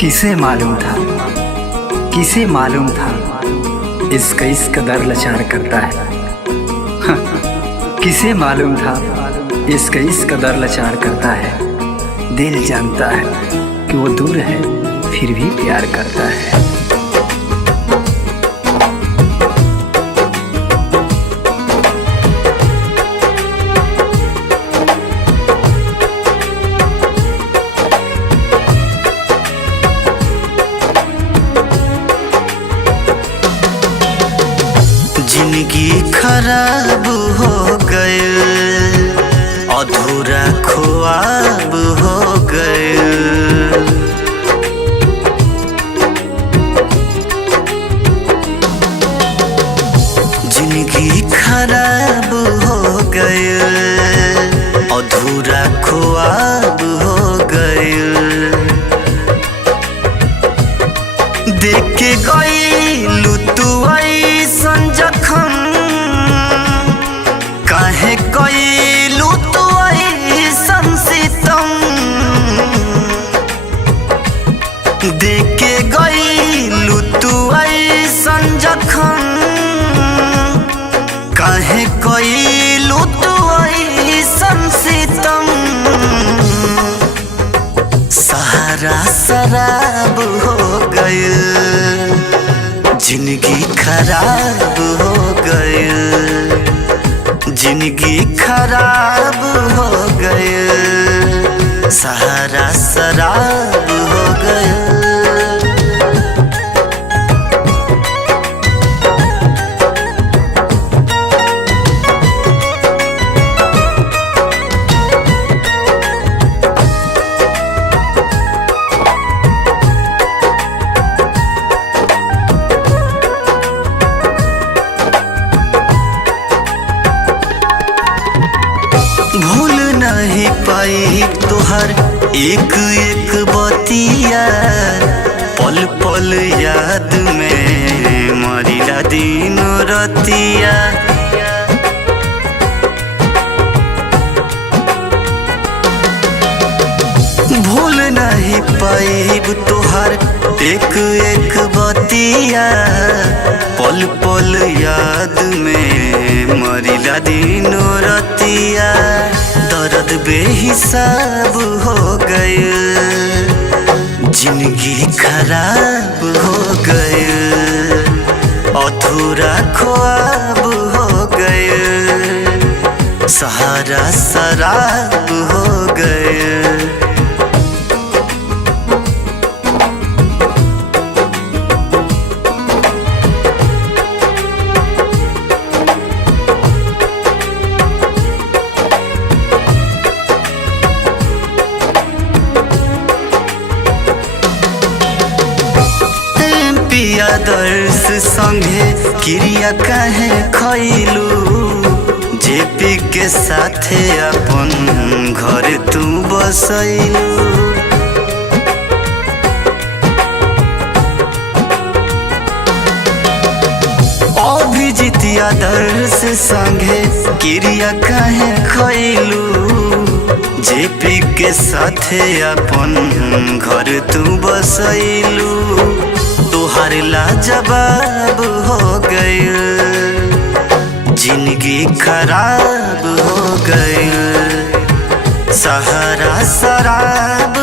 किसे मालूम था, किसे मालूम था इश्क इस कदर लाचार करता है। किसे मालूम था इश्क इस कदर लाचार करता है। दिल जानता है कि वो दूर है फिर भी प्यार करता है। जिंदगी खराब हो गए, अधूरा ख्वाब हो गए। जिंदगी खराब हो गए, अधूरा ख्वाब हो गए। देख के गईलू तू ऐसन जखम, काहे कईलू तू ऐसन सितम। देख के गईलू तू ऐसन जखम, काहे कईलू तू ऐसन सितम। सहारा शराब हो गए, जिंदगी खराब हो गए। जिंदगी खराब हो गए, सहारा शराब हो गए। भूल नहीं पाई तुहर एक एक बतिया, पल पल याद में मरिला दिन रतिया। भूल नहीं पाई तुहर एक एक बतिया, पल पल याद में मरिला दिन रतिया। दर्द बेहिसाब हो गए, जिंदगी खराब हो गए। अधूरा ख्वाब हो गए, सहारा शराब हो गए। आदर्श संगे क्रिया काहे खैलू, जेपी के साथे अपन घर तू बसैलू। अभिजीत आदर्श संगे क्रिया काहे खैलू, जेपी के साथे अपन घर तू बसैलू। तुहार लाजवाब हो गए, जिंदगी खराब हो गए। सहारा शराब